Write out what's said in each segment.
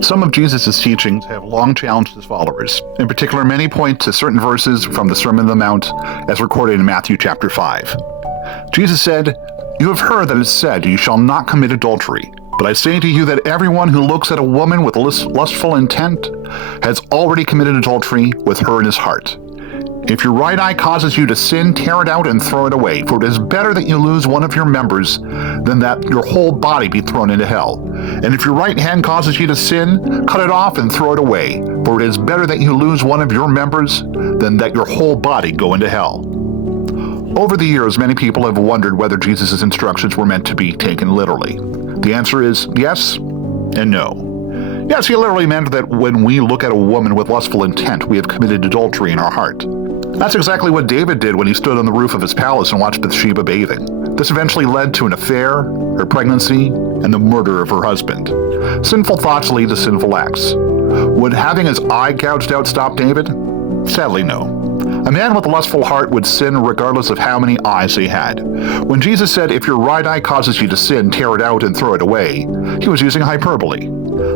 Some of Jesus' teachings have long challenged his followers. In particular, many point to certain verses from the Sermon on the Mount as recorded in Matthew chapter 5. Jesus said, "You have heard that it is said, 'You shall not commit adultery.' But I say to you that everyone who looks at a woman with lustful intent has already committed adultery with her in his heart. If your right eye causes you to sin, tear it out and throw it away. For it is better that you lose one of your members than that your whole body be thrown into hell. And if your right hand causes you to sin, cut it off and throw it away. For it is better that you lose one of your members than that your whole body go into hell." Over the years, many people have wondered whether Jesus' instructions were meant to be taken literally. The answer is yes and no. Yes, he literally meant that when we look at a woman with lustful intent, we have committed adultery in our heart. That's exactly what David did when he stood on the roof of his palace and watched Bathsheba bathing. This eventually led to an affair, her pregnancy, and the murder of her husband. Sinful thoughts lead to sinful acts. Would having his eye gouged out stop David? Sadly, no. A man with a lustful heart would sin regardless of how many eyes he had. When Jesus said, "If your right eye causes you to sin, tear it out and throw it away," he was using hyperbole.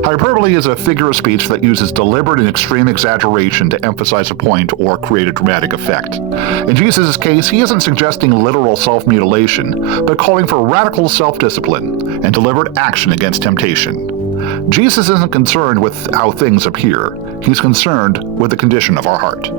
Hyperbole is a figure of speech that uses deliberate and extreme exaggeration to emphasize a point or create a dramatic effect. In Jesus' case, he isn't suggesting literal self-mutilation, but calling for radical self-discipline and deliberate action against temptation. Jesus isn't concerned with how things appear. He's concerned with the condition of our heart.